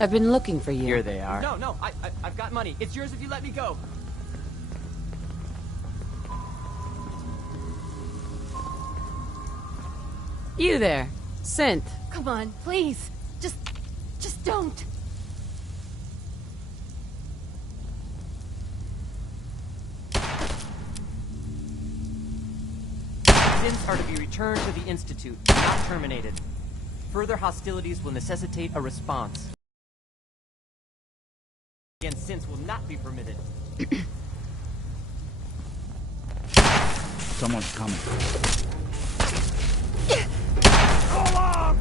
I've been looking for you. Here they are. No, I've got money. It's yours if you let me go. You there, Synth. Come on, please. Just don't. Synths are to be returned to the Institute, not terminated. Further hostilities will necessitate a response. Against synths will not be permitted. Someone's coming. Go on!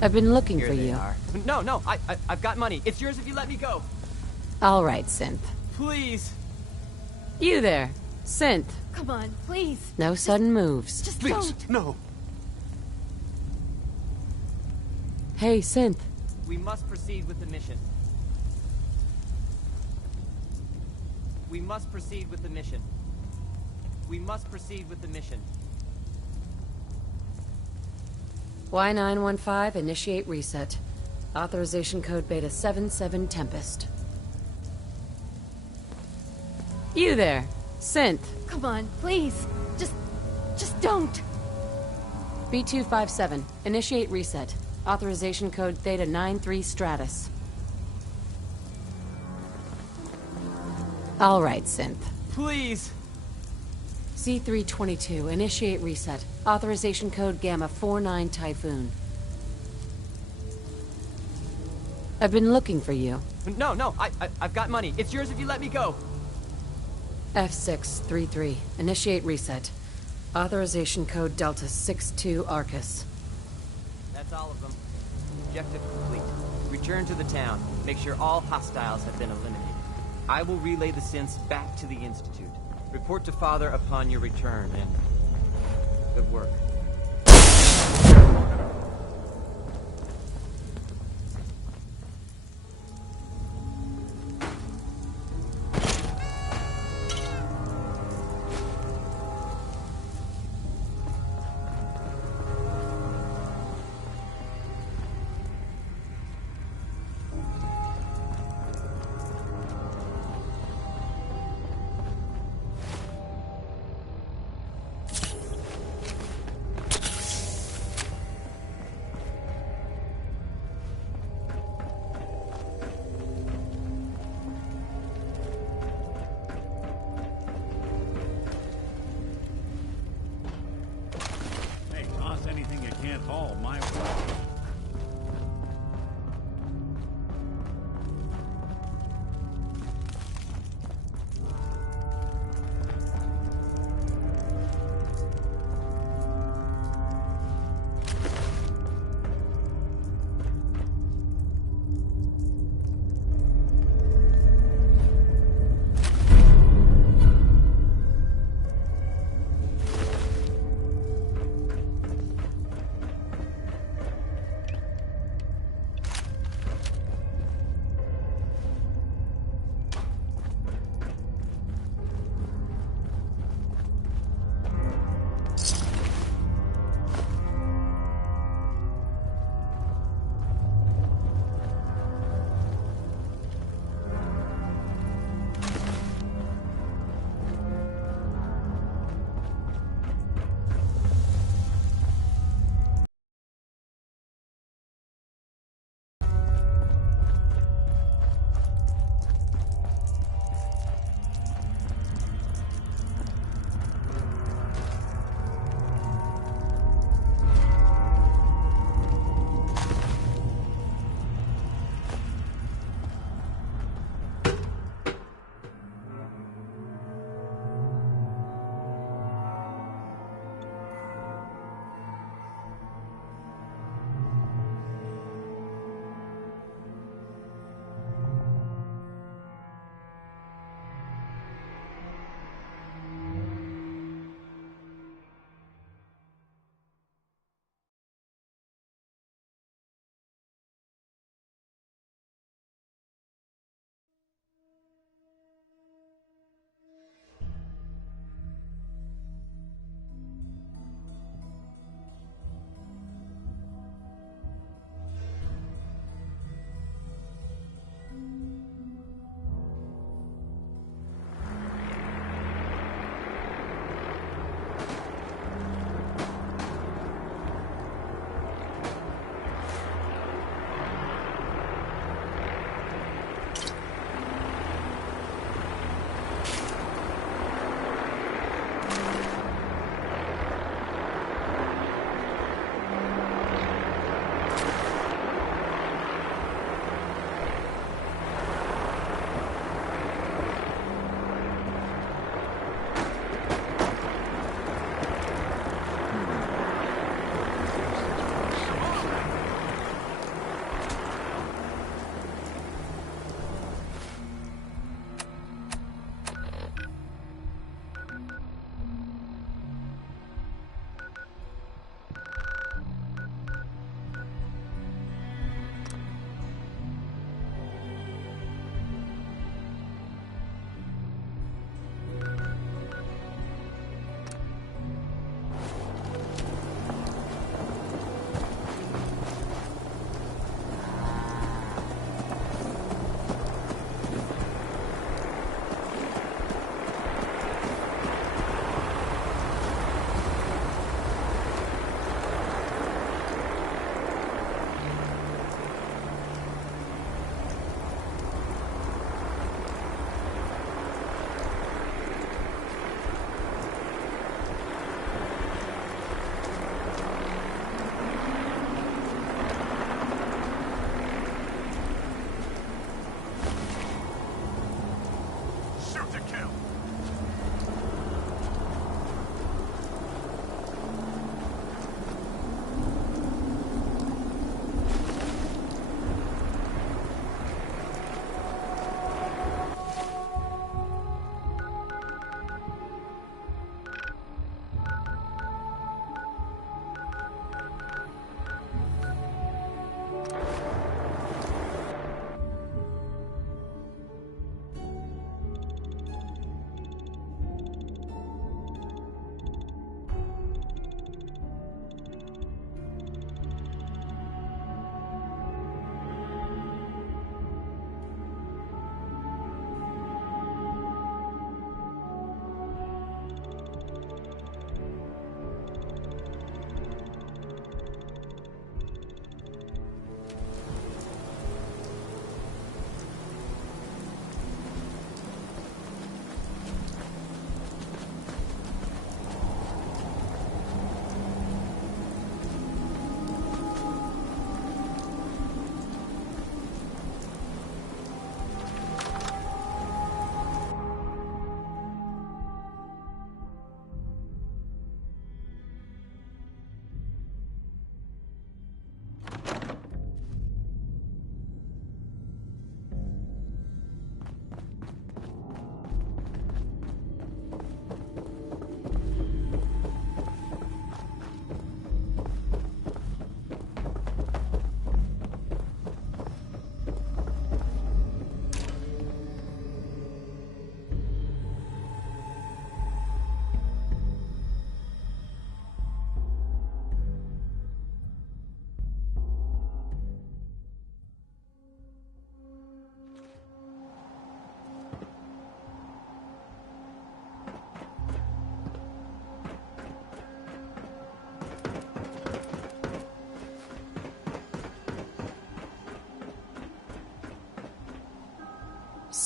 I've been looking Here for they you. are. No, I've got money. It's yours if you let me go. All right, Synth. Please. You there, Synth. Come on, please. No sudden moves. Just Please, don't. no. Hey, Synth. We must proceed with the mission. We must proceed with the mission. We must proceed with the mission. Y915, initiate reset. Authorization code Beta 77 Tempest. You there, Synth. Come on, please. Just don't. B257, initiate reset. Authorization code Theta 93 Stratus. All right, Synth. Please. C322, initiate reset. Authorization code Gamma 49 Typhoon. I've been looking for you. No, I've got money. It's yours if you let me go. F633, initiate reset. Authorization code Delta 62 Arcus. That's all of them. Objective complete. Return to the town. Make sure all hostiles have been eliminated. I will relay the synths back to the Institute. Report to Father upon your return, and good work.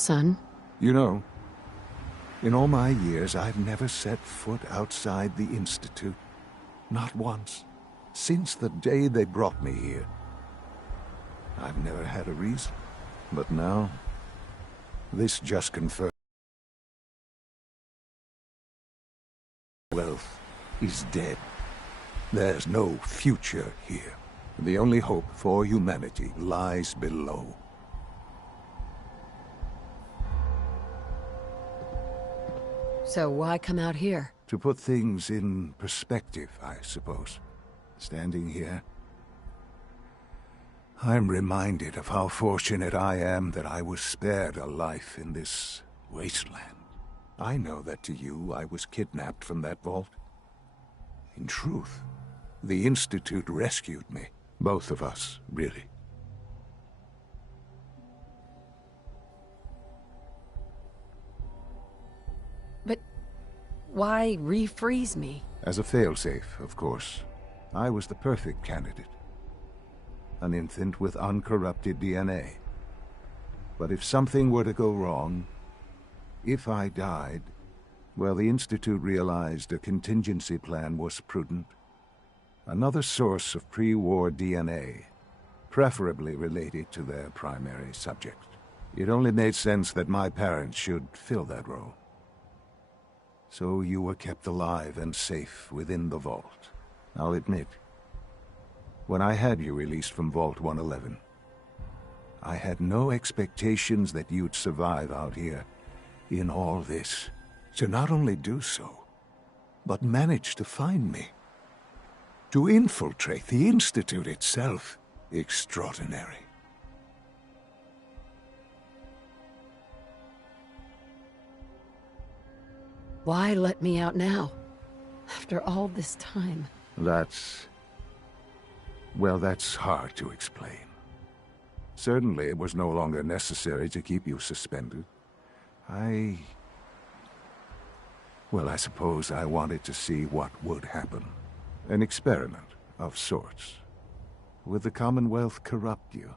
son? You know, in all my years, I've never set foot outside the Institute. Not once. Since the day they brought me here. I've never had a reason. But now, this just confirms wealth is dead. There's no future here. The only hope for humanity lies below. So why come out here? To put things in perspective, I suppose. Standing here, I'm reminded of how fortunate I am that I was spared a life in this wasteland. I know that to you, I was kidnapped from that vault. In truth, the Institute rescued me. Both of us, really. But why refreeze me? As a failsafe, of course. I was the perfect candidate. An infant with uncorrupted DNA. But if something were to go wrong, if I died, well, the Institute realized a contingency plan was prudent. Another source of pre-war DNA, preferably related to their primary subject. It only made sense that my parents should fill that role. So you were kept alive and safe within the vault. I'll admit, when I had you released from Vault 111, I had no expectations that you'd survive out here in all this. To not only do so, but manage to find me. To infiltrate the Institute itself. Extraordinary. Why let me out now? After all this time. Well, that's hard to explain. Certainly it was no longer necessary to keep you suspended. Well, I suppose I wanted to see what would happen. An experiment of sorts. Would the Commonwealth corrupt you,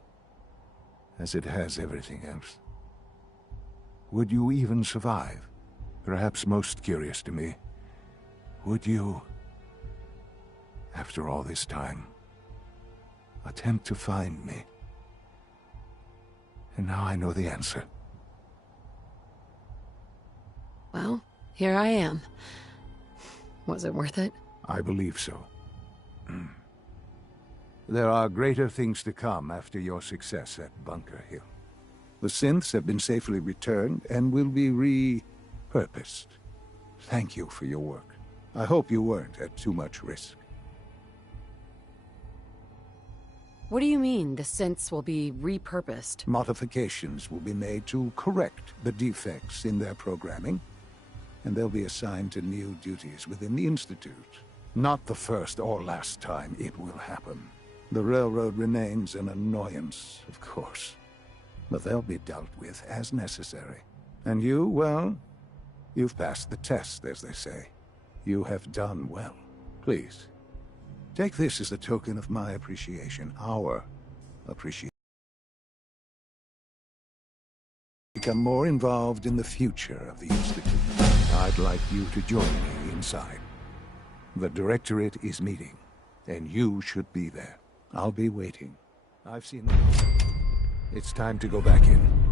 as it has everything else? Would you even survive? Perhaps most curious to me, would you, after all this time, attempt to find me? And now I know the answer. Well, here I am. Was it worth it? I believe so. There are greater things to come after your success at Bunker Hill. The synths have been safely returned and will be repurposed. Thank you for your work. I hope you weren't at too much risk. What do you mean, the synths will be repurposed? Modifications will be made to correct the defects in their programming, and they'll be assigned to new duties within the Institute. Not the first or last time it will happen. The railroad remains an annoyance, of course, but they'll be dealt with as necessary. And you, well, you've passed the test, as they say. You have done well. Please, take this as a token of my appreciation, our appreciation. Become more involved in the future of the Institute. I'd like you to join me inside. The Directorate is meeting, and you should be there. I'll be waiting. I've seen it. It's time to go back in.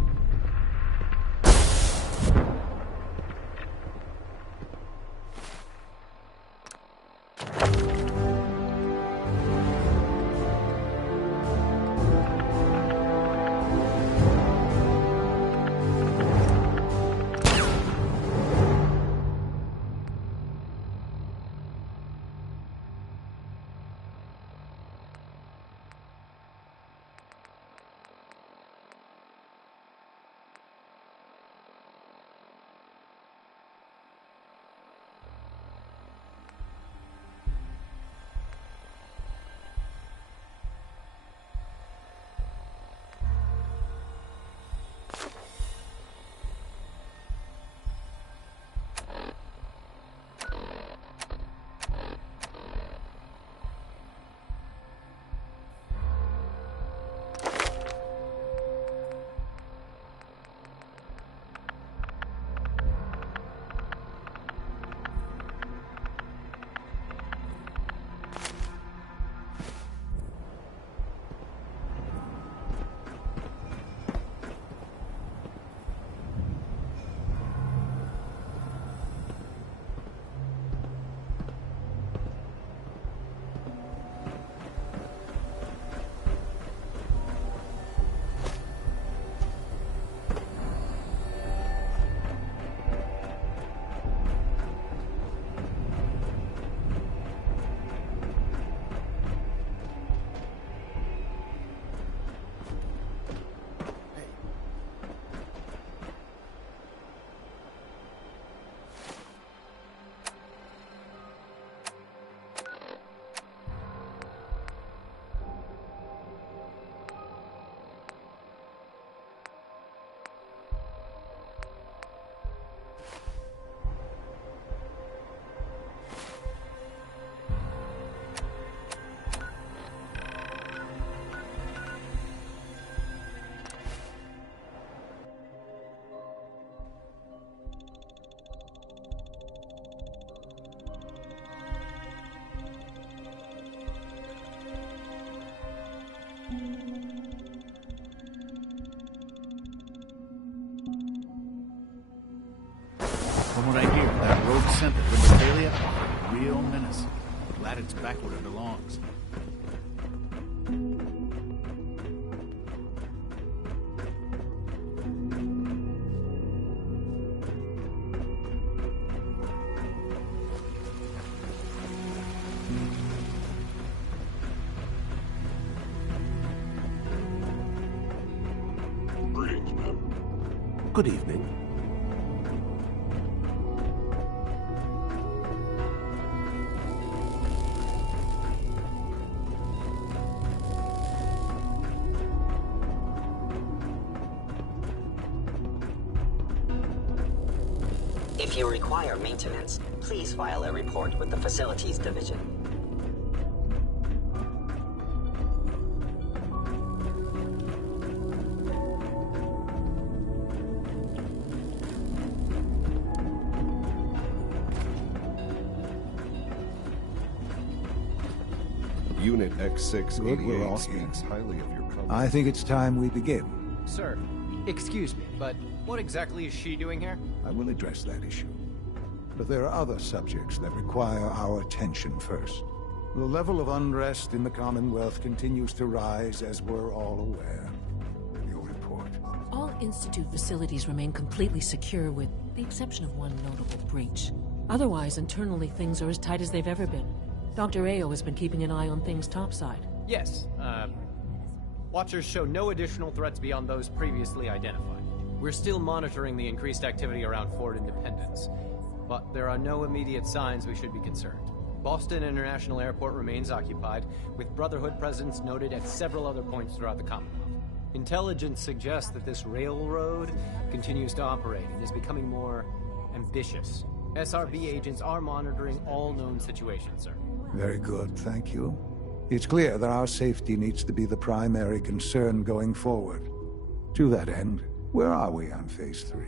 From what I hear, that rogue center, Libertalia, a real menace. Glad it's back where it belongs. Greetings, ma'am. Good evening. If you require maintenance, please file a report with the Facilities Division. Unit Good, we're all X688 here. speaks highly of your company. I think it's time we begin. Sir, excuse me, but what exactly is she doing here? I will address that issue. But there are other subjects that require our attention first. The level of unrest in the Commonwealth continues to rise, as we're all aware. Your report. All Institute facilities remain completely secure with the exception of one notable breach. Otherwise, internally things are as tight as they've ever been. Dr. Ao has been keeping an eye on things topside. Yes, Watchers show no additional threats beyond those previously identified. We're still monitoring the increased activity around Fort Independence, but there are no immediate signs we should be concerned. Boston International Airport remains occupied, with Brotherhood presence noted at several other points throughout the Commonwealth. Intelligence suggests that this railroad continues to operate and is becoming more ambitious. SRB agents are monitoring all known situations, sir. Very good, thank you. It's clear that our safety needs to be the primary concern going forward. To that end, where are we on Phase 3?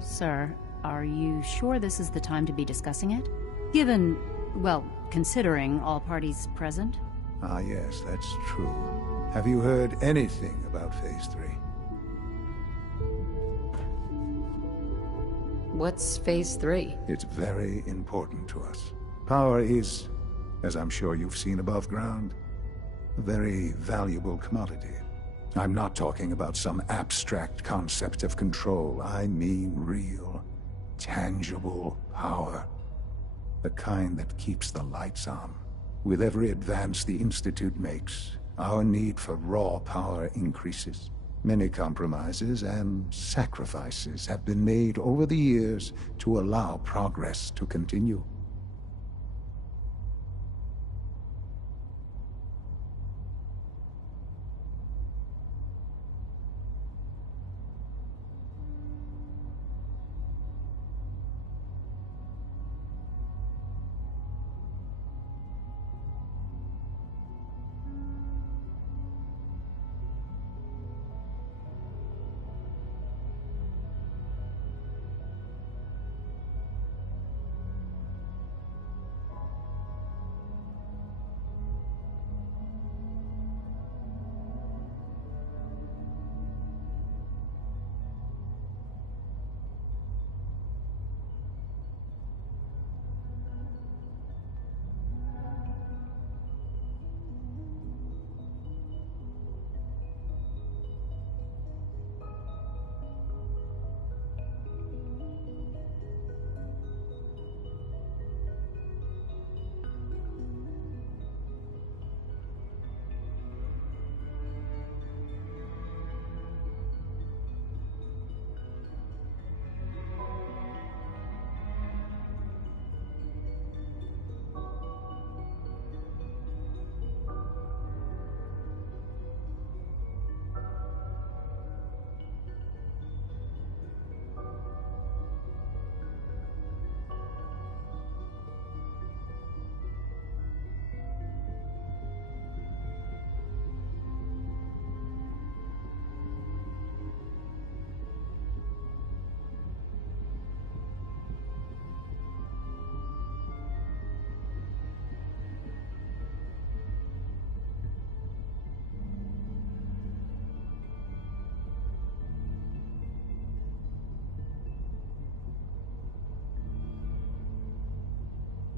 Sir, are you sure this is the time to be discussing it? Given, well, considering all parties present? Ah, yes, that's true. Have you heard anything about Phase 3? What's Phase 3? It's very important to us. Power is, as I'm sure you've seen above ground, a very valuable commodity. I'm not talking about some abstract concept of control. I mean real, tangible power. The kind that keeps the lights on. With every advance the Institute makes, our need for raw power increases. Many compromises and sacrifices have been made over the years to allow progress to continue.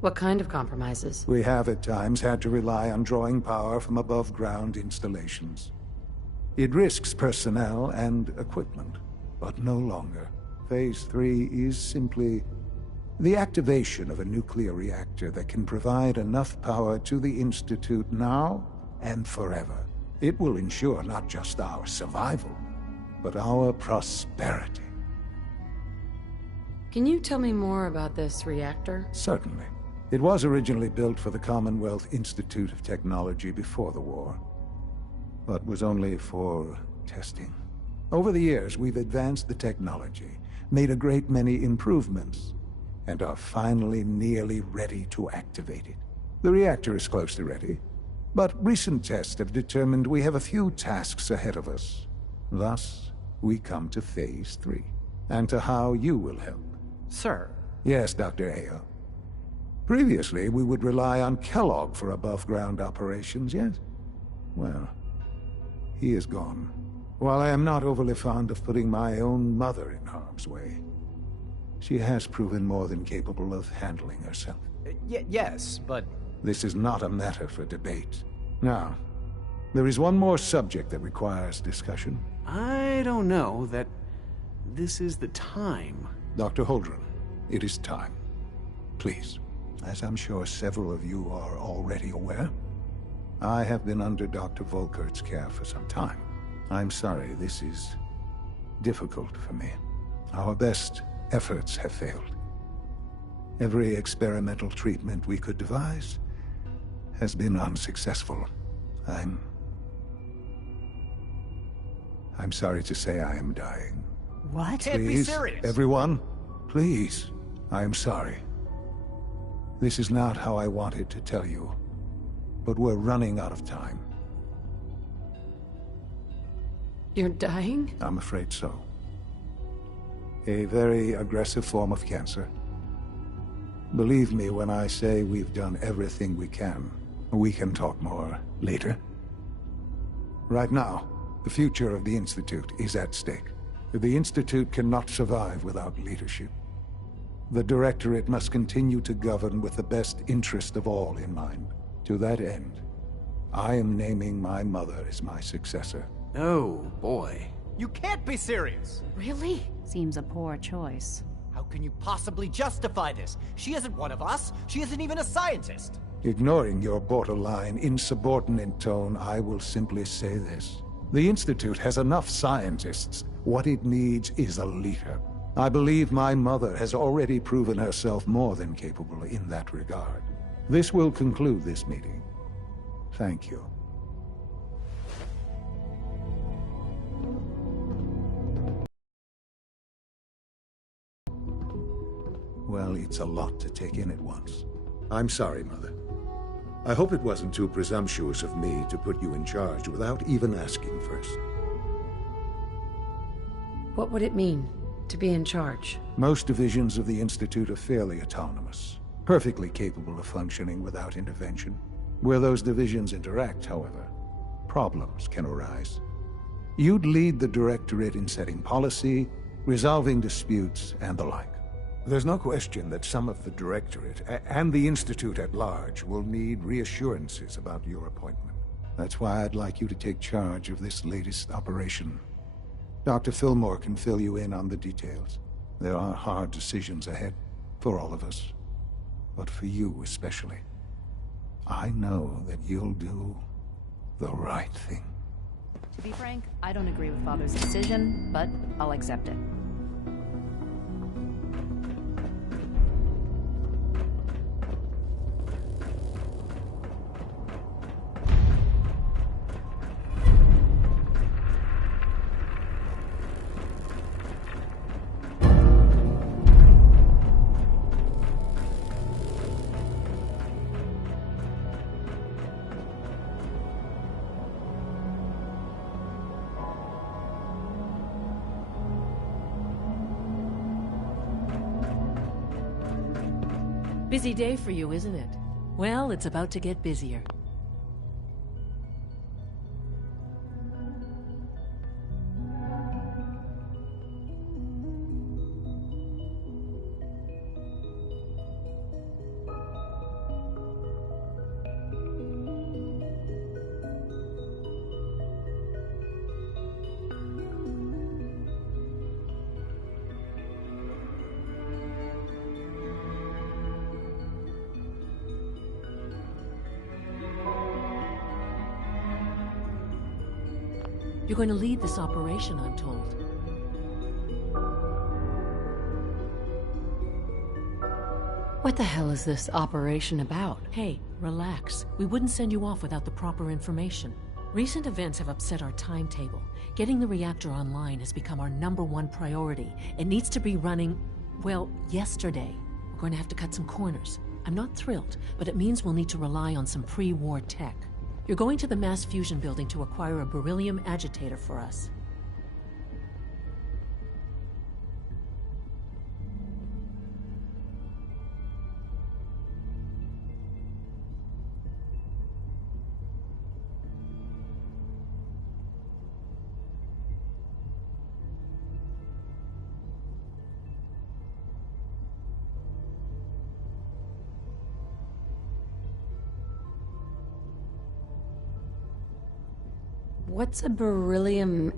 What kind of compromises? We have at times had to rely on drawing power from above-ground installations. It risks personnel and equipment, but no longer. Phase 3 is simply the activation of a nuclear reactor that can provide enough power to the Institute now and forever. It will ensure not just our survival, but our prosperity. Can you tell me more about this reactor? Certainly. It was originally built for the Commonwealth Institute of Technology before the war, but was only for testing. Over the years, we've advanced the technology, made a great many improvements, and are finally nearly ready to activate it. The reactor is close to ready, but recent tests have determined we have a few tasks ahead of us. Thus, we come to Phase 3, and to how you will help. Sir. Yes, Dr. Ayo. Previously, we would rely on Kellogg for above-ground operations, yes? Well, he is gone. While I am not overly fond of putting my own mother in harm's way, she has proven more than capable of handling herself. Yes, but... This is not a matter for debate. Now, there is one more subject that requires discussion. I don't know that this is the time. Dr. Holdren, it is time. Please. As I'm sure several of you are already aware, I have been under Dr. Volkert's care for some time. I'm sorry, this is difficult for me. Our best efforts have failed. Every experimental treatment we could devise has been unsuccessful. I'm sorry to say I am dying. What? Can't be serious. Everyone, please. I am sorry. This is not how I wanted to tell you, but we're running out of time. You're dying? I'm afraid so. A very aggressive form of cancer. Believe me when I say we've done everything we can. We can talk more later. Right now, the future of the Institute is at stake. The Institute cannot survive without leadership. The Directorate must continue to govern with the best interest of all in mind. To that end, I am naming my mother as my successor. Oh, boy. You can't be serious! Really? Seems a poor choice. How can you possibly justify this? She isn't one of us. She isn't even a scientist. Ignoring your borderline, insubordinate tone, I will simply say this. The Institute has enough scientists. What it needs is a leader. I believe my mother has already proven herself more than capable in that regard. This will conclude this meeting. Thank you. Well, it's a lot to take in at once. I'm sorry, Mother. I hope it wasn't too presumptuous of me to put you in charge without even asking first. What would it mean to be in charge? Most divisions of the Institute are fairly autonomous, perfectly capable of functioning without intervention. Where those divisions interact, however, problems can arise. You'd lead the Directorate in setting policy, resolving disputes, and the like. There's no question that some of the Directorate, and the Institute at large, will need reassurances about your appointment. That's why I'd like you to take charge of this latest operation. Dr. Fillmore can fill you in on the details. There are hard decisions ahead, for all of us. But for you especially. I know that you'll do the right thing. To be frank, I don't agree with Father's decision, but I'll accept it. Busy day for you, isn't it? Well, it's about to get busier. You're going to lead this operation, I'm told. What the hell is this operation about? Hey, relax. We wouldn't send you off without the proper information. Recent events have upset our timetable. Getting the reactor online has become our #1 priority. It needs to be running, well, yesterday. We're going to have to cut some corners. I'm not thrilled, but it means we'll need to rely on some pre-war tech. You're going to the mass fusion building to acquire a beryllium agitator for us. What's a beryllium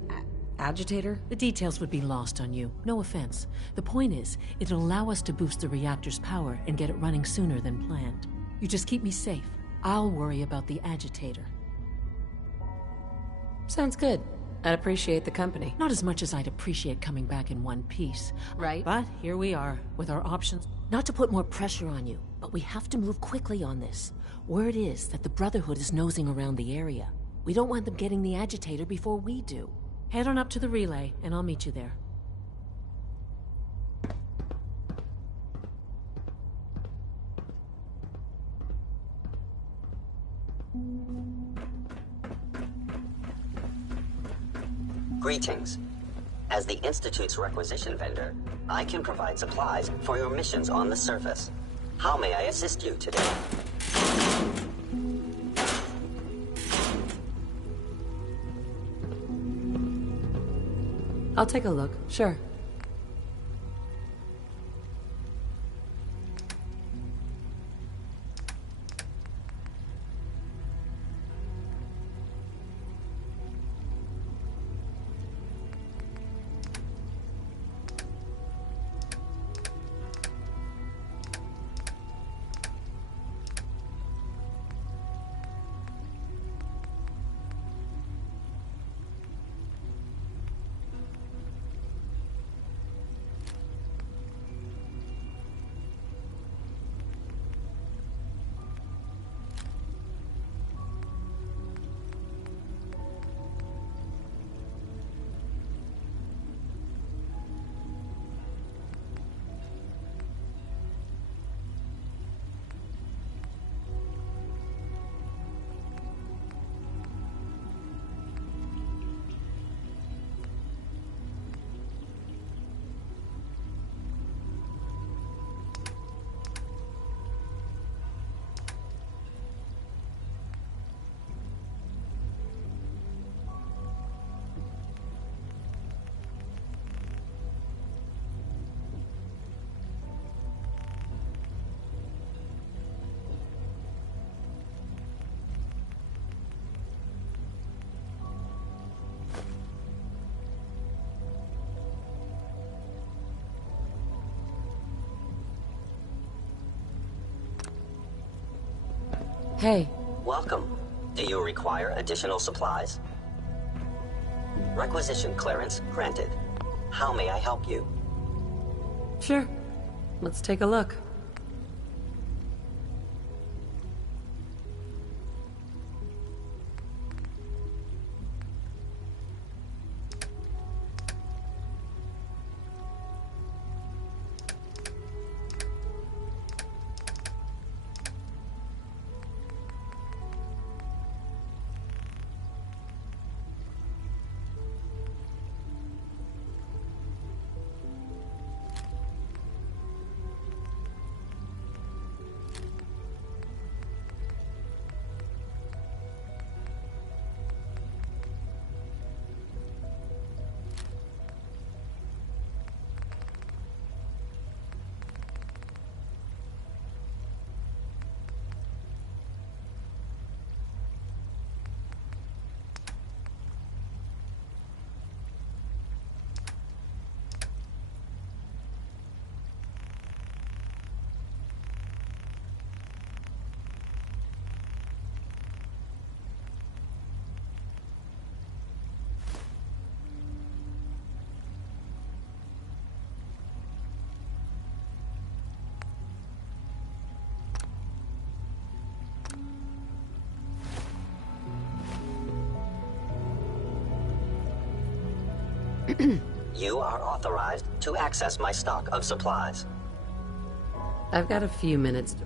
agitator? The details would be lost on you. No offense. The point is, it'll allow us to boost the reactor's power and get it running sooner than planned. You just keep me safe. I'll worry about the agitator. Sounds good. I'd appreciate the company. Not as much as I'd appreciate coming back in one piece. Right. But here we are, with our options. Not to put more pressure on you, but we have to move quickly on this. Word is that the Brotherhood is nosing around the area. We don't want them getting the agitator before we do. Head on up to the relay, and I'll meet you there. Greetings. As the Institute's requisition vendor, I can provide supplies for your missions on the surface. How may I assist you today? I'll take a look, sure. Hey. Welcome. Do you require additional supplies? Requisition clearance granted. How may I help you? Sure. Let's take a look. You are authorized to access my stock of supplies. I've got a few minutes.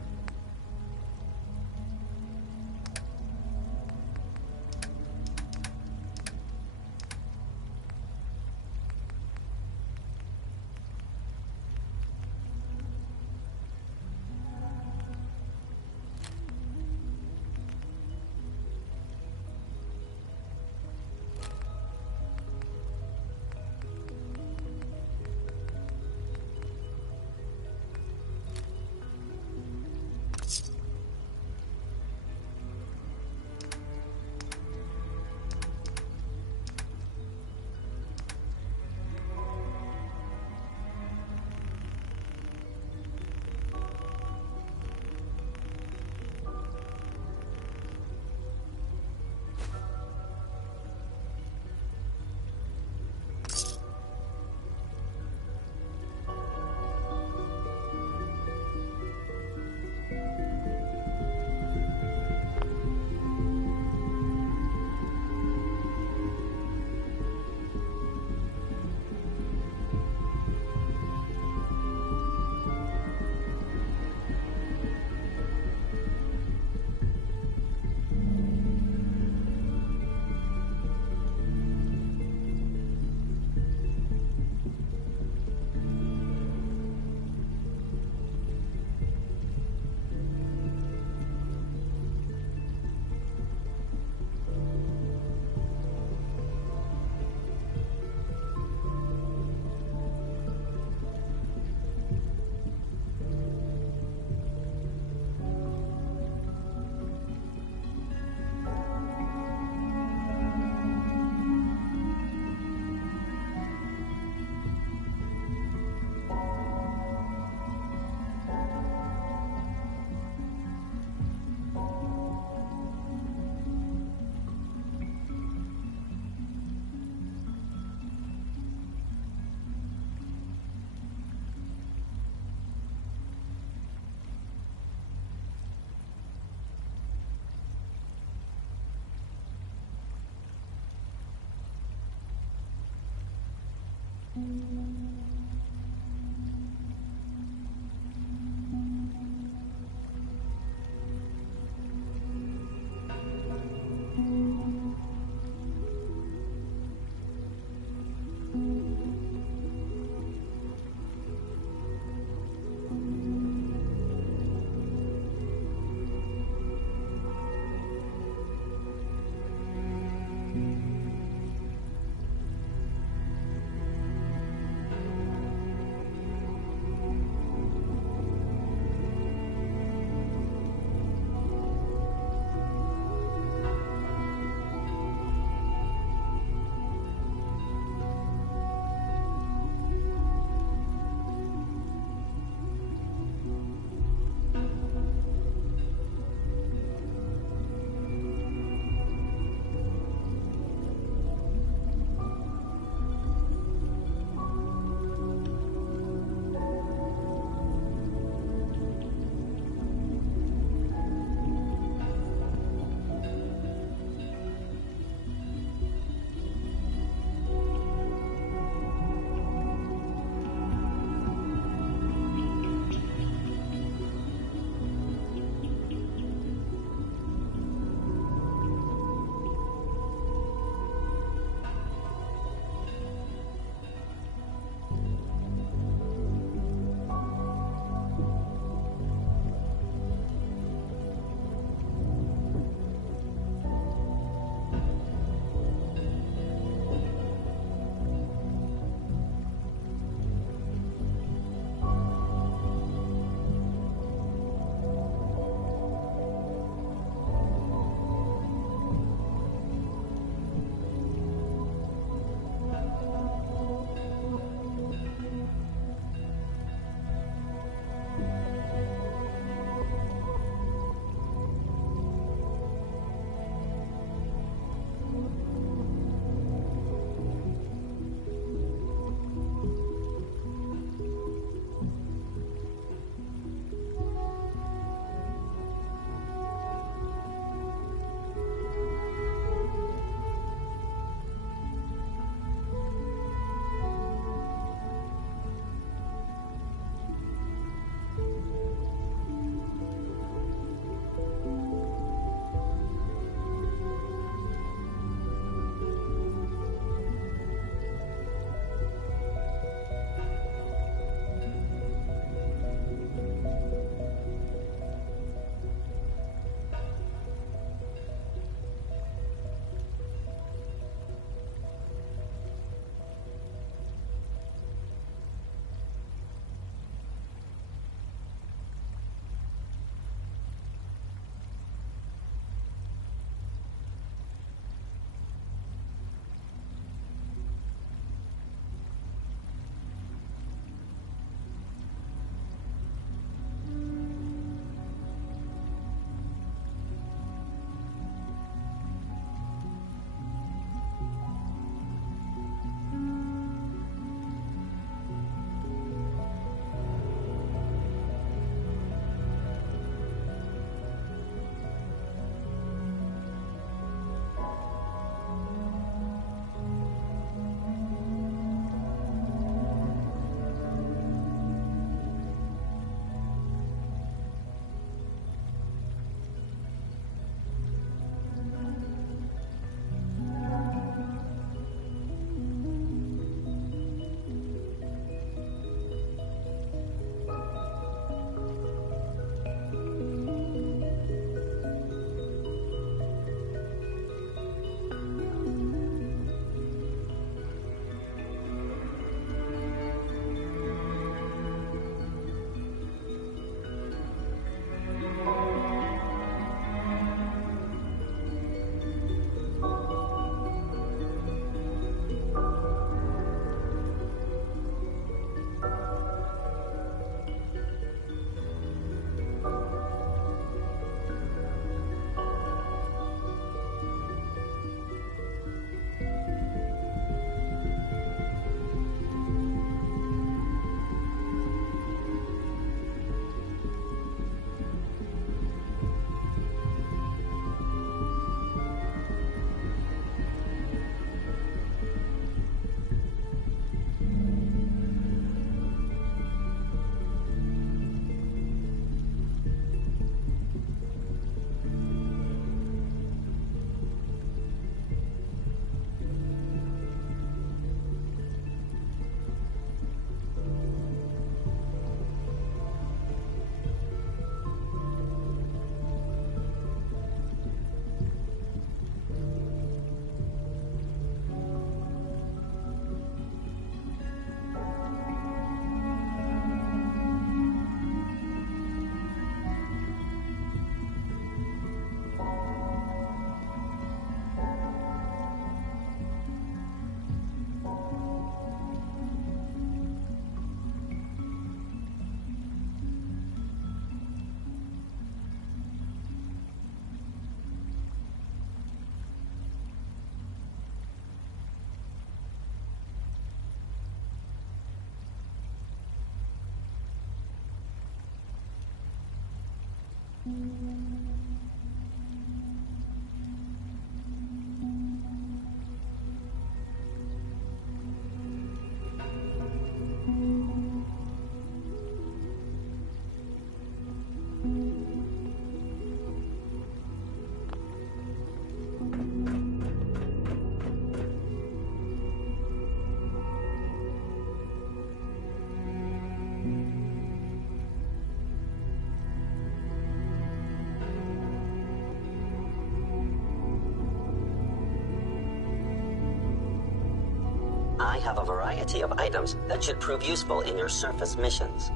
I have a variety of items that should prove useful in your surface missions.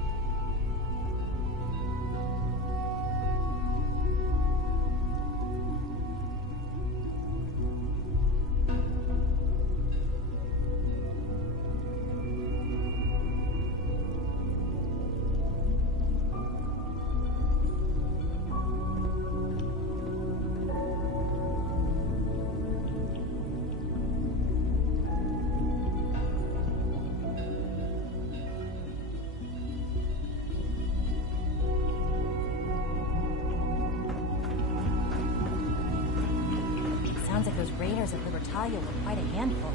Sounds like those raiders at Libertalia were quite a handful.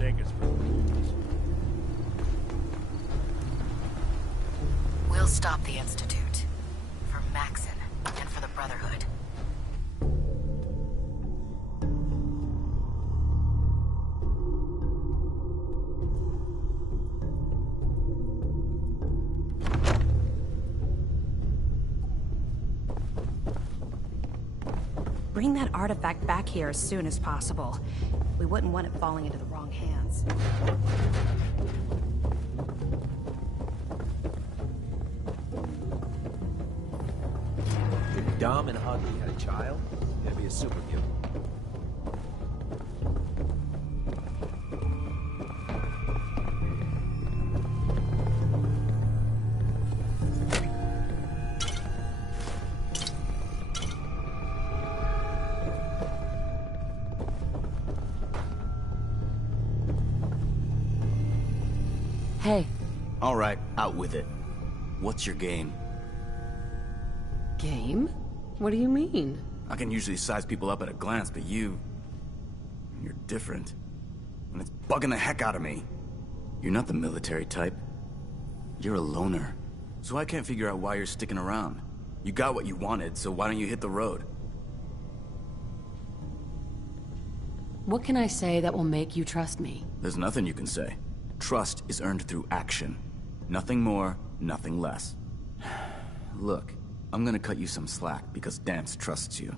take us for fools. We'll stop the Institute. For Maxon, and for the Brotherhood. Bring that artifact back here as soon as possible. We wouldn't want it falling into the wrong hands. If Dom and Ugly had a child, it'd be a superhuman. Hey. All right, out with it. What's your game? Game? What do you mean? I can usually size people up at a glance, but you're different. And it's bugging the heck out of me. You're not the military type. You're a loner. So I can't figure out why you're sticking around. You got what you wanted, so why don't you hit the road? What can I say that will make you trust me? There's nothing you can say. Trust is earned through action. Nothing more, nothing less. Look, I'm gonna cut you some slack because Dance trusts you.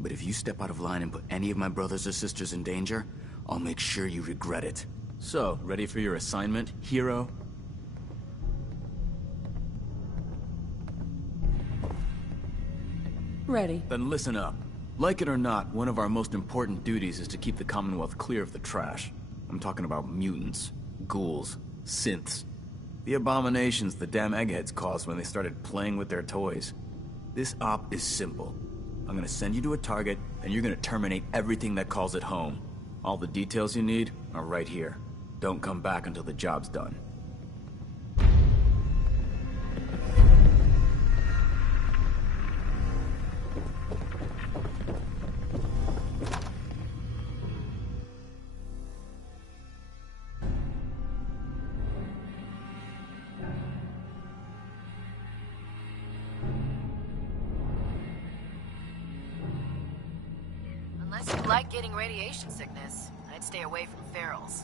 But if you step out of line and put any of my brothers or sisters in danger, I'll make sure you regret it. So, ready for your assignment, hero? Ready. Then listen up. Like it or not, one of our most important duties is to keep the Commonwealth clear of the trash. I'm talking about mutants, ghouls, synths. The abominations the damn eggheads caused when they started playing with their toys. This op is simple. I'm gonna send you to a target, and you're gonna terminate everything that calls it home. All the details you need are right here. Don't come back until the job's done. Unless you like getting radiation sickness, I'd stay away from ferals.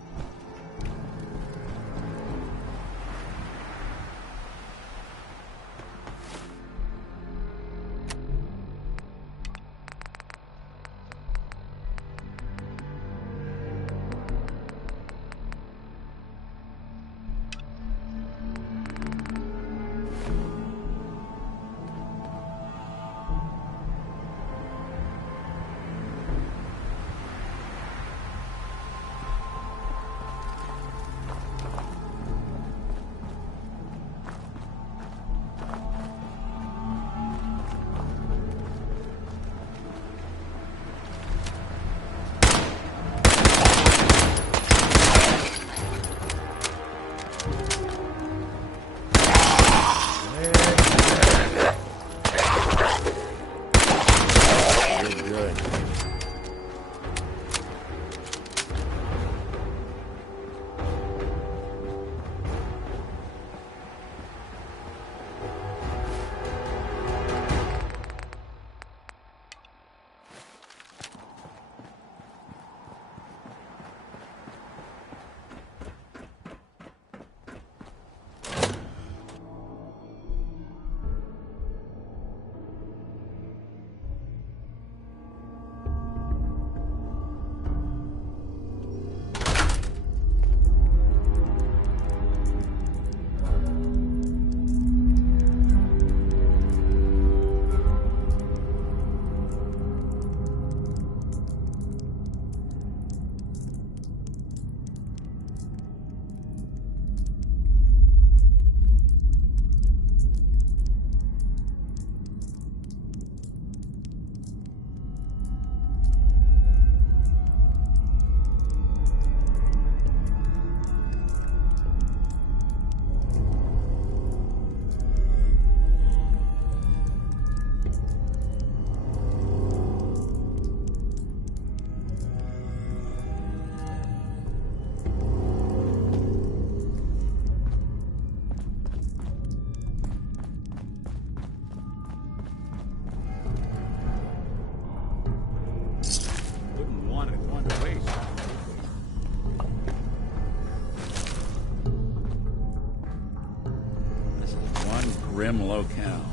grim locale.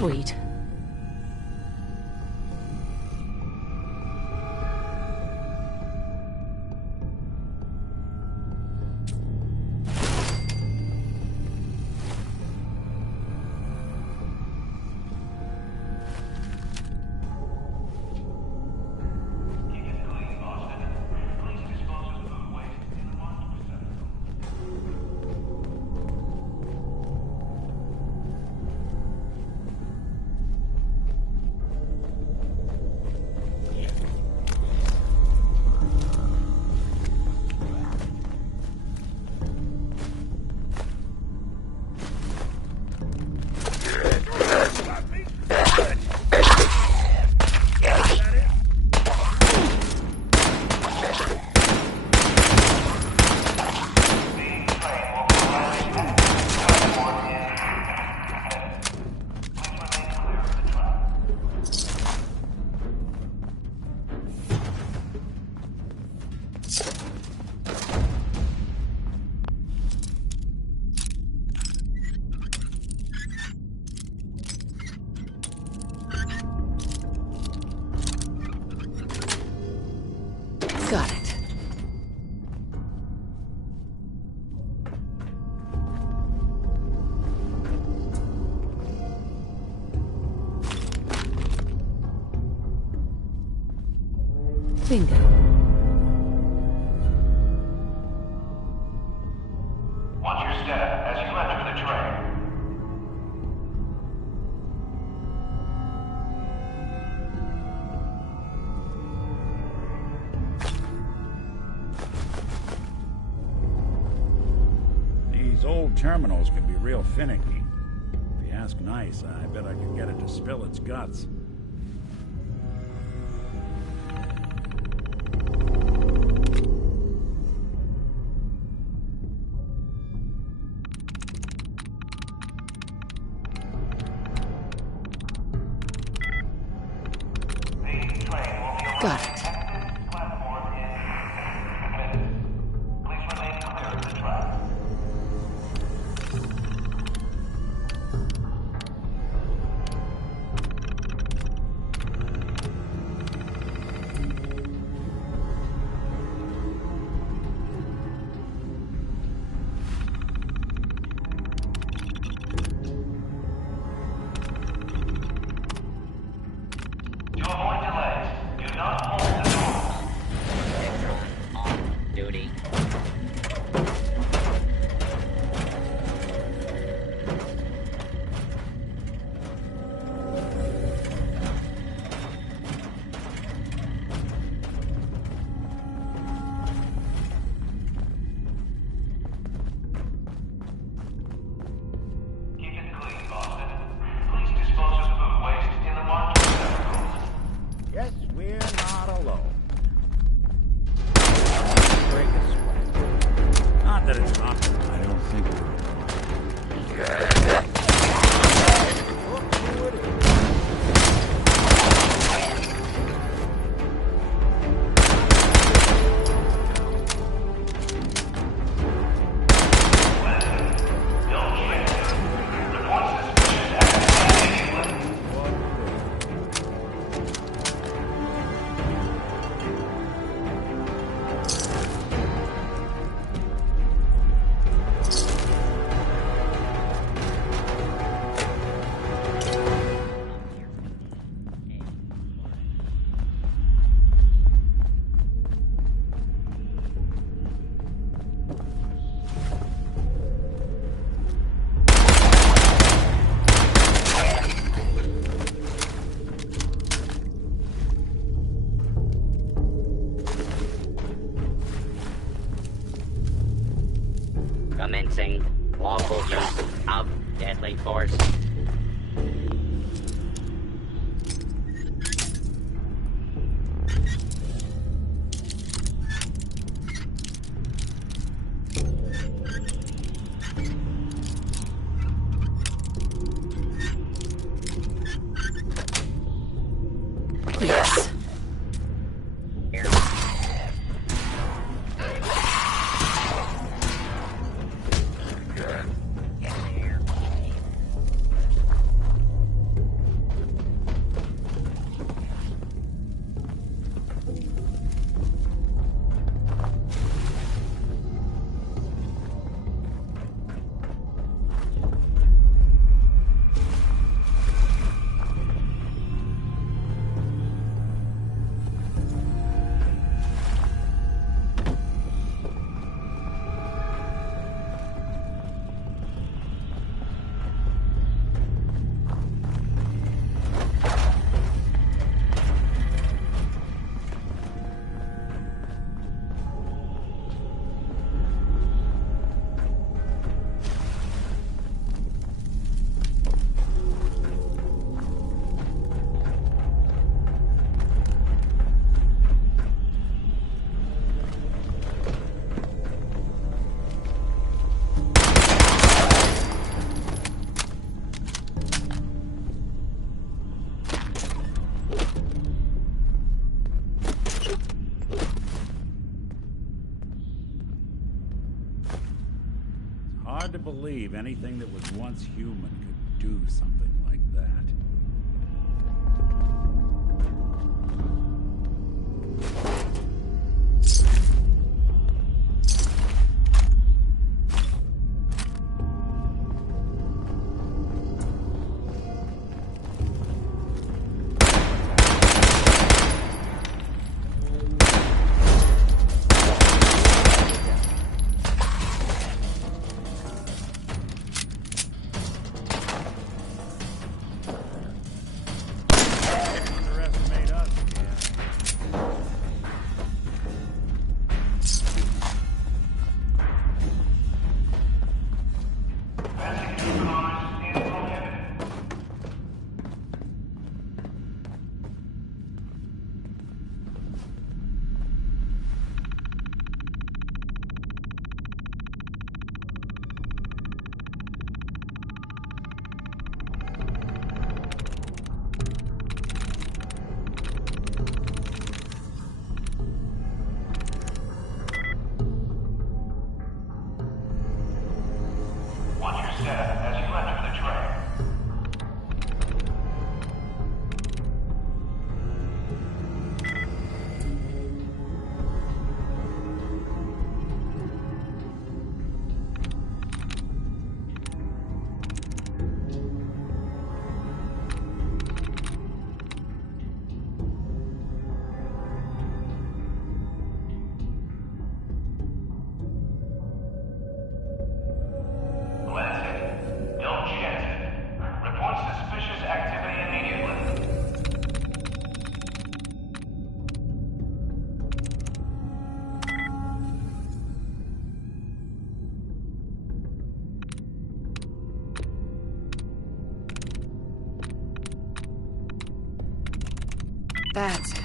Sweet. Got it. Bingo. Watch your step as you enter the train. These old terminals can be real finicky. If you ask nice, I bet I could get it to spill its guts. Got it. Yes. Hard to believe anything that was once human could do something like that. That's it.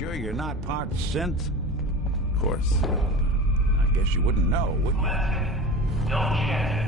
sure you're not part synth? Of course. I guess you wouldn't know, would you? Don't check.